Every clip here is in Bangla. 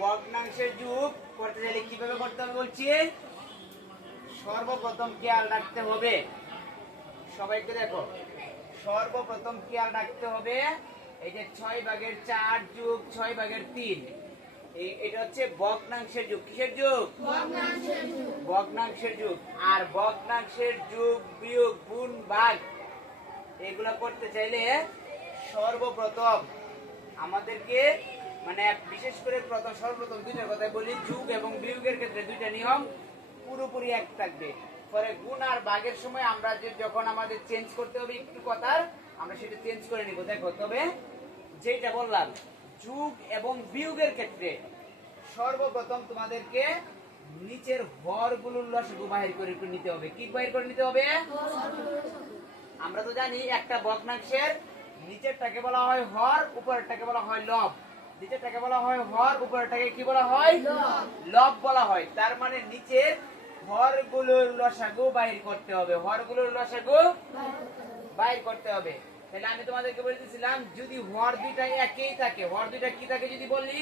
ভগ্নাংশের যুগ। করতে চাইলে কীভাবে করতে হবে বলছি? সর্বপ্রথম খেয়াল রাখতে হবে। সবাইকে দেখো। সর্বপ্রথম খেয়াল রাখতে হবে এই যে ছয় ভাগের চার যুগ ছয় ভাগের তিন। এটা হচ্ছে ভগ্নাংশের যুগ। কিসের যুগ? ভগ্নাংশের যুগ। আর ভগ্নাংশের যুগ বিয়োগ গুণ ভাগ এগুলা করতে চাইলে সর্বপ্রথম আমাদেরকে মানে বিশেষ করে প্রথম সর্বপ্রথম দুইটার কথা বলি, যুগ এবং বিয়োগের ক্ষেত্রে দুইটা নিয়ম পুরোপুরি এক থাকবে। পরে গুণ আর বাঘের সময় আমরা যে যখন আমাদের চেঞ্জ করতে হবে একটু কথার, আমরা সেটা চেঞ্জ করে নিব। দেখো, তবে যেটা বললাম, যুগ এবং বিয়োগের ক্ষেত্রে সর্বপ্রথম তোমাদেরকে নিচের হরগুলোর লসগু বাহির করে একটু নিতে হবে। কি বাহির করে নিতে হবে? আমরা তো জানি একটা ভগ্নাংশের নিচেরটাকে বলা হয় হর, উপরেরটাকে বলা হয় লব। নিচেরটাকে বলা হয় হর, উপরেরটাকে কি বলা হয়? লব বলা হয়। তার মানে নিচের হরগুলোর লসাগু বাহির করতে হবে। হরগুলোর লসাগু বাইর করতে হবে। তাহলে আমি তোমাদেরকে বলতেছিলাম যদি হর দুইটা একই থাকে, হর দুইটা কি থাকে যদি বলি?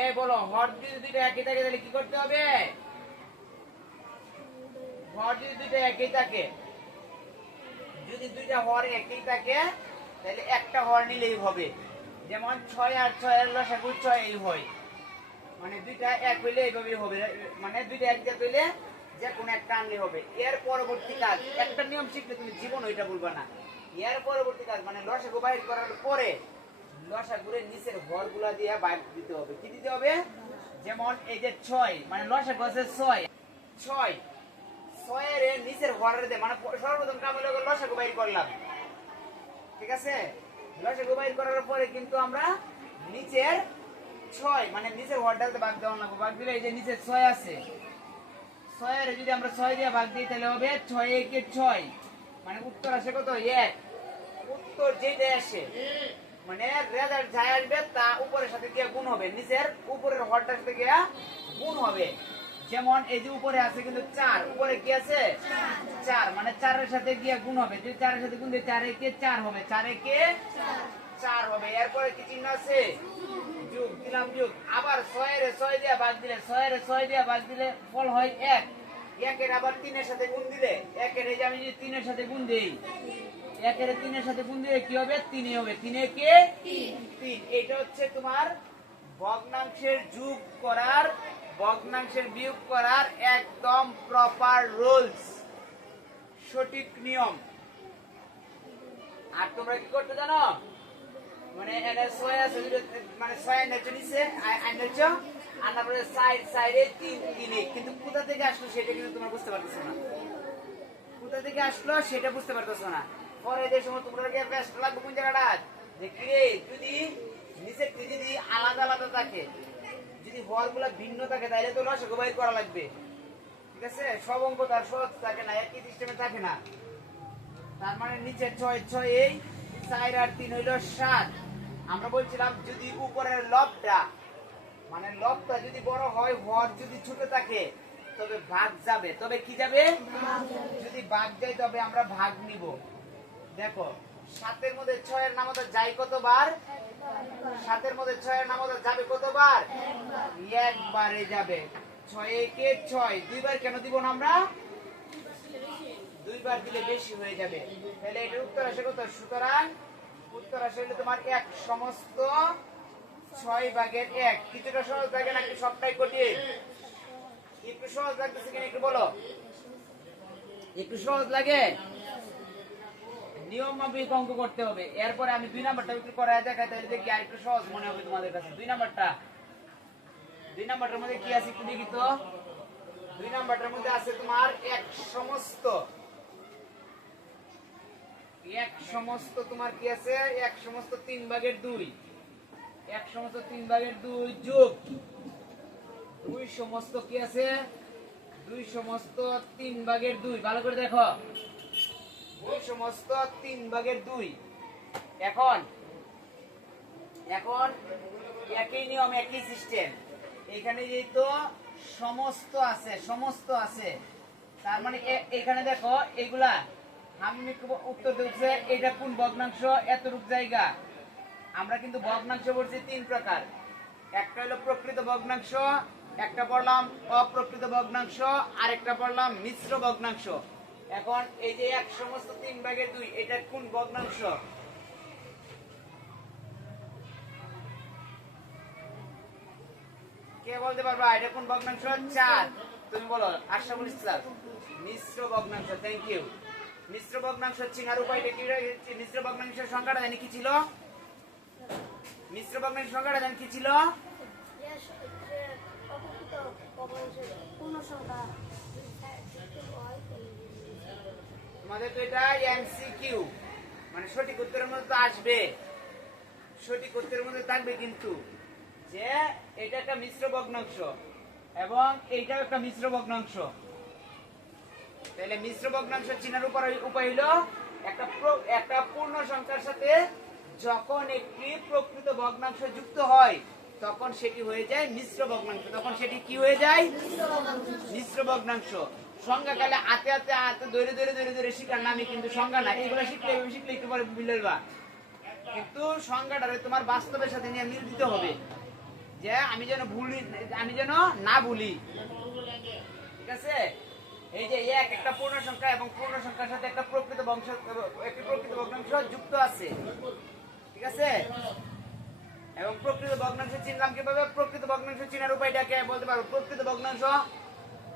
এ বলো, হর দুইটা একই থাকে, তাহলে কি করতে হবে? হর যদি দুইটা একই থাকে, যদি দুইটা হর একই থাকে, তাহলে একটা হর নিলেই হবে। যেমন ছয় আর ছয় এর লসাগু ছয়, এই হয়। মানে দুইটা এক হইলে এইভাবেই হবে। মানে দুইটা এক জাত হইলে যে কোনো একটা আনলে হবে। এর পরবর্তী কাজ, একটা নিয়ম শিখলে তুমি জীবন ওইটা বলবা না। এর পরবর্তী কাজ মানে লসাগু বাইর করার পরে লসাগুরের নিচের ঘরগুলা দিয়ে বাইর দিতে হবে। কি দিতে হবে? যেমন এই যে ছয় মানে লসাগু আছে ছয়। ছয়। ছয়ের নিচের ঘরের দিয়ে মানে সর্বপ্রথম কাম হলো লসাগু বাইর করলাম। ঠিক আছে? লসাগু বাইর করার পরে কিন্তু আমরা নিচের ছয় মানে নিচের ঘরটাতে ভাগ দেওয়া লাগবে। ভাগ দিলে এই যে নিচে ছয় আছে। ছয়ের যদি আমরা ছয় দিয়ে ভাগ দিই, তাহলে হবে ছয় একে ছয়। মানে উত্তর আসে কত? এক। উত্তর যেটা আসে মানে রেজাল্ট যাই আসবে তা উপরের সাথে গিয়ে গুণ হবে। নিচের উপরের হরটার সাথে গিয়ে গুণ হবে। যেমন এই যে উপরে আছে কিন্তু চার উপরে কি আছে? চার মানে চারের সাথে গিয়ে গুণ হবে। যদি চারের সাথে গুণ দিই চার একে চার হবে? চার একে চার হবে। এরপরে কি চিহ্ন আছে? যুগ দিলাম যুগ। আবার ছয়ের ছয় দিয়ে ভাগ দিলে ছয়ের ছয় দিয়ে ভাগ দিলে ফল হয় এক। একের আবার তিনের সাথে গুণ দিলে একের এই যে আমি যদি তিনের সাথে গুণ দিই একের তিনের সাথে গুণ দিলে কি হবে? তিনে হবে। তিনে কে? তিন। এটা হচ্ছে তোমার ভগ্নাংশের যুগ করার ভগ্নাংশের বিয়োগ করার একদম প্রপার রুলস সঠিক নিয়ম। আর তোমরা কি করতে জানো? মানে এটা ছয় আছে মানে ছয় নেচে নিচে নেচো আর তারপরে সাইড সাইডে তিন তিনে। কিন্তু কোথা থেকে আসলো সেটা কিন্তু তোমরা বুঝতে পারতেছো না। কোথা থেকে আসলো সেটা বুঝতে পারতেছো না। পরে যে সময় তোমরা কি বেস্ট লাগবে কোন জায়গাটা? যে কিরে যদি নিচের যদি আলাদা আলাদা থাকে যদি হরগুলা ভিন্ন থাকে তাহলে তো লসগো বাইর করা লাগবে। ঠিক আছে? সব অঙ্ক তার সহজ থাকে না একই সিস্টেমে থাকে না। তার মানে নিচে ছয় ছয় এই চার আর তিন হইল সাত। আমরা বলছিলাম যদি উপরের লবটা মানে লবটা যদি বড় হয় হর যদি ছোট থাকে তবে ভাগ যাবে। তবে কি যাবে। যদি ভাগ যায় তবে আমরা ভাগ নিব। দেখো সাতের মধ্যে ছয়ের নামতা যাই কতবার? সাতের মধ্যে ছয়ের নামতা যাবে কতবার? একবারে যাবে। ছয় একে ছয়। দুইবার কেন দিব না আমরা? দুইবার দিলে বেশি হয়ে যাবে। তাহলে এটার উত্তর আসে কত? সুতরাং উত্তর আসে তোমার এক সমস্ত ছয় ভাগের এক। কিছুটা সহজ লাগে নাকি সবটাই কঠিন? একটু সহজ লাগতেছে কিনা একটু বলো। একটু সহজ লাগে? নিয়ম মাফিক অঙ্ক করতে হবে। এরপরে আমি দুই নাম্বারটা একটু করা দেখাই তাহলে দেখি আর একটু সহজ মনে হবে তোমাদের কাছে। দুই নাম্বারটা। দুই নাম্বারটার মধ্যে কি আছে একটু দেখি তো? দুই নাম্বারটার মধ্যে আছে তোমার এক সমস্ত। এক সমস্ত তোমার কি আছে? এক সমস্ত তিন ভাগের দুই। এক সমস্ত তিন ভাগের দুই যোগ দুই সমস্ত কি আছে? দুই সমস্ত তিন ভাগের দুই। ভালো করে দেখো। সমস্ত তিন ভাগের দুই। এখন এখন একই নিয়ম, একই সিস্টেম এখানে যেহেতু সমস্ত আছে সমস্ত আছে, তার মানে এখানে দেখো, এগুলা আমি উত্তর দিচ্ছে এটা কোন ভগ্নাংশ, এতটুক জায়গা। আমরা কিন্তু ভগ্নাংশ বলছি তিন প্রকার। একটা হলো প্রকৃত ভগ্নাংশ, একটা পড়লাম অপ্রকৃত ভগ্নাংশ আর একটা পড়লাম মিশ্র ভগ্নাংশ। এখন এই যে এক সমস্ত তিন ভাগের দুই, এটা কোন ভগ্নাংশ? কে বলতে পারবা? এটা কোন ভগ্নাংশ? চার। তুমি বলো, আশরাফুল ইসলাম। মিশ্র ভগ্নাংশ থ্যাংক ইউ মিশ্র ভগ্নাংশ চিনার উপায়টা কি? মিশ্র ভগ্নাংশের সংখ্যাটা জানি কি ছিল? মিশ্র ভগ্নাংশের সংখ্যাটা জানি কি ছিল? পূর্ণ সংখ্যা। তোমাদের তো এটা এমসিকিউ মানে সঠিক উত্তরের মধ্যে তো আসবে। সঠিক উত্তরের মধ্যে থাকবে কিন্তু। যে এটা একটা মিশ্র ভগ্নাংশ এবং এইটাও একটা মিশ্র ভগ্নাংশ। তাহলে মিশ্র ভগ্নাংশ চিনার উপর উপায় হলো একটা একটা পূর্ণ সংখ্যার সাথে যখন একটি প্রকৃত ভগ্নাংশ যুক্ত হয় তখন সেটি হয়ে যায় মিশ্র ভগ্নাংশ। তখন সেটি কি হয়ে যায়? মিশ্র ভগ্নাংশ। সংজ্ঞাকালে আতে আতে আতে ধরে ধরে ধরে ধরে শিকার নামে কিন্তু সংজ্ঞা না। এগুলো শিখলে শিখলে একটু পরে মিলবা কিন্তু সংজ্ঞাটারে তোমার বাস্তবের সাথে নিয়ে মিল দিতে হবে। যে আমি যেন ভুলি, আমি যেন না ভুলি। ঠিক আছে? এই যে এক, একটা পূর্ণ সংখ্যা এবং পূর্ণ সংখ্যার সাথে একটা প্রকৃত বংশ, একটি প্রকৃত ভগ্নাংশ যুক্ত আছে। ঠিক আছে? এবং প্রকৃত ভগ্নাংশ চিনলাম কীভাবে? প্রকৃত ভগ্নাংশ চিনার উপায়টাকে বলতে পারো প্রকৃত ভগ্নাংশ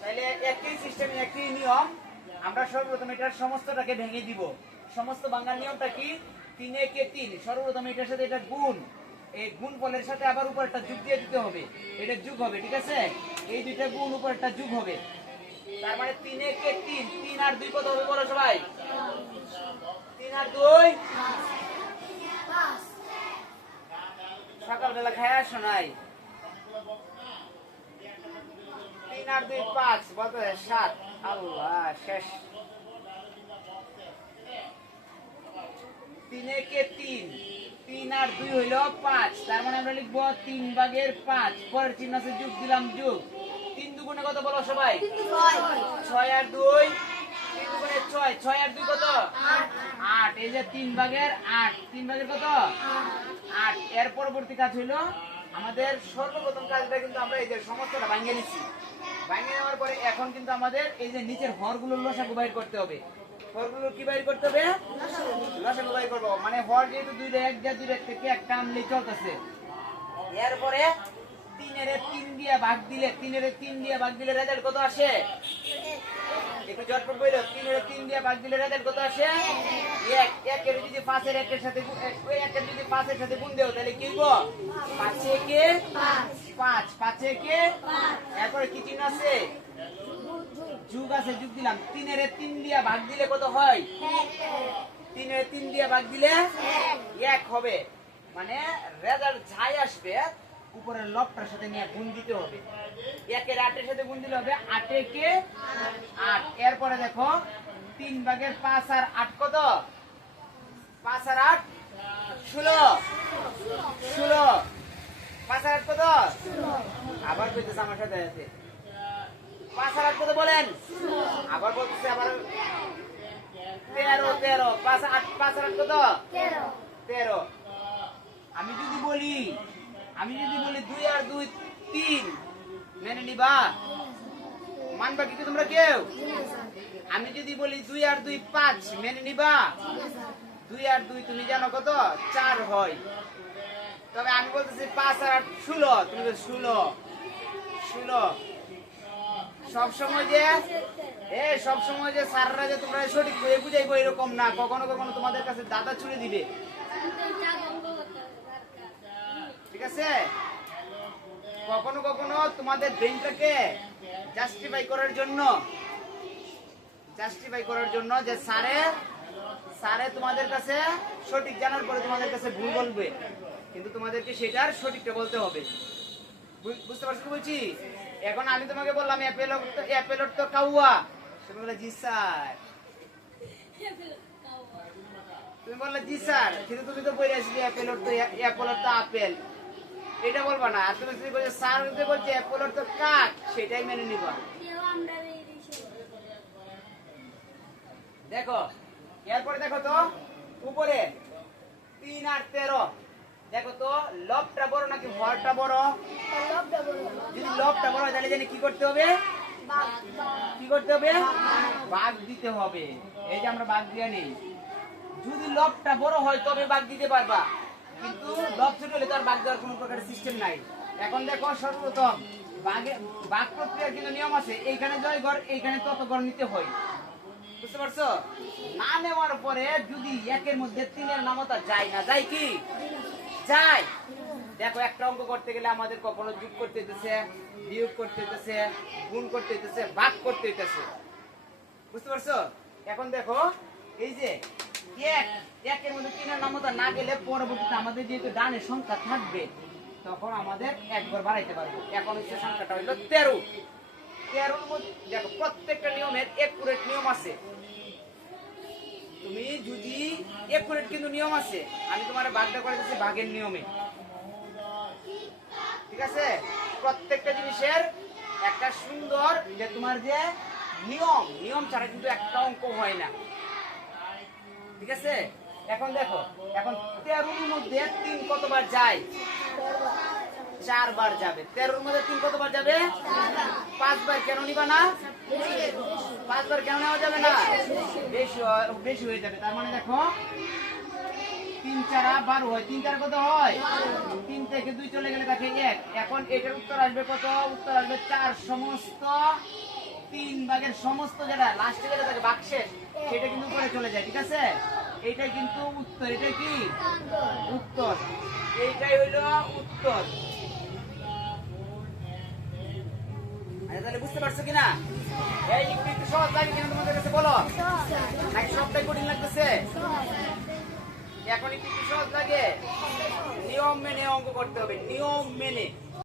তাহলে একই সিস্টেম একই নিয়ম। আমরা সর্বপ্রথম এটার সমস্তটাকে ভেঙে দিব। সমস্ত বাংলা নিয়মটা কি? তিন একে তিন। সর্বপ্রথম এটার সাথে এটা গুণ। এই গুণ ফলের সাথে আবার উপর একটা যুগ দিয়ে দিতে হবে। এটা যুগ হবে, ঠিক আছে? এই দুইটা গুণ উপর একটা যুগ হবে। তার মানে তিন একে তিন? তিন আর দুই কত হবে বলো সবাই? তিন আর দুই? সকালবেলা খায় শোনাই তিন আর দুই পাঁচ হয় সাত। আল্লাহ, শেষ। তিনে কে তিন? তিন আর দুই হইল পাঁচ। তার মানে আমরা লিখব তিন ভাগের পাঁচ। পরের চিহ্ন আছে যুগ, দিলাম যুগ। তিন দুগুণে কত বলো সবাই? ছয় আর দুই? ছয়। ছয় আর দুই কত? আট। এই যে তিন ভাগের আট। তিন ভাগের কত? আট। এর পরবর্তী কাজ হইল আমাদের সর্বপ্রথম কাজটা কিন্তু আমরা এই যে সমস্তটা ভাঙিয়ে নিচ্ছি। ভাঙিয়ে নেওয়ার পরে এখন কিন্তু আমাদের এই যে নিচের হরগুলোর লসাগু বাইর করতে হবে। হরগুলো কি বাইর করতে হবে? লসাগু বাইর করব। মানে হর যেহেতু দুইটা, এক যা দুইটা থেকে একটা নিয়ে চলতেছে। এরপরে তিনের তিন দিয়ে ভাগ দিলে, তিনের তিন দিয়ে ভাগ দিলে রেজাল্ট কত আসে? একটু জটপট বইলো তিনের তিন দিয়ে ভাগ দিলে রেজাল্ট কত আসে? এক একের যদি পাঁচের একের সাথে ওই একের যদি পাঁচের সাথে গুণ দেও, তাহলে কি হইব? পাঁচে কে পাঁচ, পাঁচে কে এরপরে কি চিহ্ন আছে? যুগ আছে, যুগ দিলাম। তিনের তিন দিয়া ভাগ দিলে কত হয়? তিনের তিন দিয়া ভাগ দিলে এক হবে। মানে রেজাল্ট যাই আসবে উপরের লবটার সাথে নিয়ে গুণ দিতে হবে। একের আটের সাথে গুণ দিলে হবে আটে কে আট। এরপরে দেখো তিন ভাগের পাঁচ আর আট কত? পাঁচ আর আট ষোলো। ষোলো। পাঁচ আর আট কত? আবার কইতেছে আমার সাথে আছে। পাঁচ আর আট কত বলেন? আবার বলতেছে আবার তেরো তেরো। পাঁচ আট পাঁচ আর আট কত? তেরো। তেরো। আমি যদি বলি আমি যদি বলি দুই আর দুই, তিন, মেনে নিবা। মানবা কি তোমরা কেউ? আমি যদি বলি দুই আর দুই, পাঁচ, মেনে নিবা। দুই আর দুই, তুমি জানো কত? চার হয়। তবে আমি বলতেছি পাঁচ আর ষোলো, তুমি ষোলো। ষোলো। সবসময় যে, এ সবসময় যে স্যাররা যে তোমরা সঠিক বুঝাইবো এরকম না। কখনো কখনো তোমাদের কাছে দাদা ছুড়ে দিবে। ঠিক আছে? কখনো কখনো তোমাদের ব্রেনটাকে জাস্টিফাই করার জন্য জাস্টিফাই করার জন্য যে স্যারে স্যারে তোমাদের কাছে সঠিক জানার পরে তোমাদের কাছে ভুল বলবে। কিন্তু তোমাদেরকে সেটার সঠিকটা বলতে হবে। বুঝতে পারছ কি বলছি? এখন আমি তোমাকে বললাম অ্যাপেল অ্যাপেলর তো কাউয়া। তুমি বলে জি স্যার। তুমি বললে, জি স্যার। কিন্তু তুমি তো বলে আসলে অ্যাপেলর তো অ্যাপেলর তো আপেল এটা বলবা না। আর তুমি যদি বলছো স্যার যদি বলছে অ্যাপেলর তো কাক সেটাই মেনে নিবা। দেখো এরপরে দেখো তো উপরে তিন আর তেরো। দেখো তো লবটা বড় নাকি ভরটা বড়? যদি লবটা বড় তাহলে জানি কি করতে হবে? কি করতে হবে? বাঘ দিতে হবে। এই যে আমরা বাঘ দিয়ে নেই। যদি লবটা বড় হয় তবে বাঘ দিতে পারবা। কিন্তু লব হলে তো আর বাঘ দেওয়ার কোনো প্রকার সিস্টেম নাই। এখন দেখো সর্বপ্রথম বাঘে বাঘ প্রক্রিয়ার কিন্তু নিয়ম আছে, এইখানে জয় ঘর, এইখানে তত ঘর নিতে হয়। বুঝতে পারছ? না নেওয়ার পরে যদি একের মধ্যে তিনের নামতা যায় না, যায় কি? যায়। দেখো, একটা অঙ্ক করতে গেলে আমাদের কখনো যোগ করতে হইতেছে, বিয়োগ করতে হইতেছে, গুণ করতে হইতেছে, ভাগ করতে হইতেছে। বুঝতে পারছ? এখন দেখো নিয়ম আছে। তুমি যদি একুরেট কিন্তু নিয়ম আছে, আমি তোমার বাগদা করে দিচ্ছি বাঘের নিয়মে। ঠিক আছে? প্রত্যেকটা জিনিসের একটা সুন্দর যে তোমার যে নিয়ম নিয়ম ছাড়া কিন্তু একটা অঙ্ক হয় না। ঠিক আছে? এখন দেখো, এখন তেরোর মধ্যে তিন কতবার যায়? চারবার যাবে। তেরোর মধ্যে তিন কতবার যাবে? পাঁচবার কেন নিবা না? পাঁচবার কেন নেওয়া যাবে না? বেশি বেশি হয়ে যাবে। তার মানে দেখো, তিন চারা বারো হয়। তিন চার কত হয়? তিন থেকে দুই চলে গেলে তাকে এক। এখন এটার উত্তর আসবে কত? উত্তর আসবে চার সমস্ত তিন ভাগের সমস্ত যেটা লাস্টে যেটা থাকে বাক্সে সেটা কিন্তু উপরে চলে যায় ঠিক আছে? এইটাই কিন্তু উত্তর এটা কি? উত্তর। এইটাই হইল উত্তর। আচ্ছা, তাহলে বুঝতে পারছ কিনা? সহজ লাগে বলো? সবটাই কঠিন লাগতেছে? এখন সহজ লাগে। নিয়ম মেনে অঙ্ক করতে হবে নিয়ম মেনে।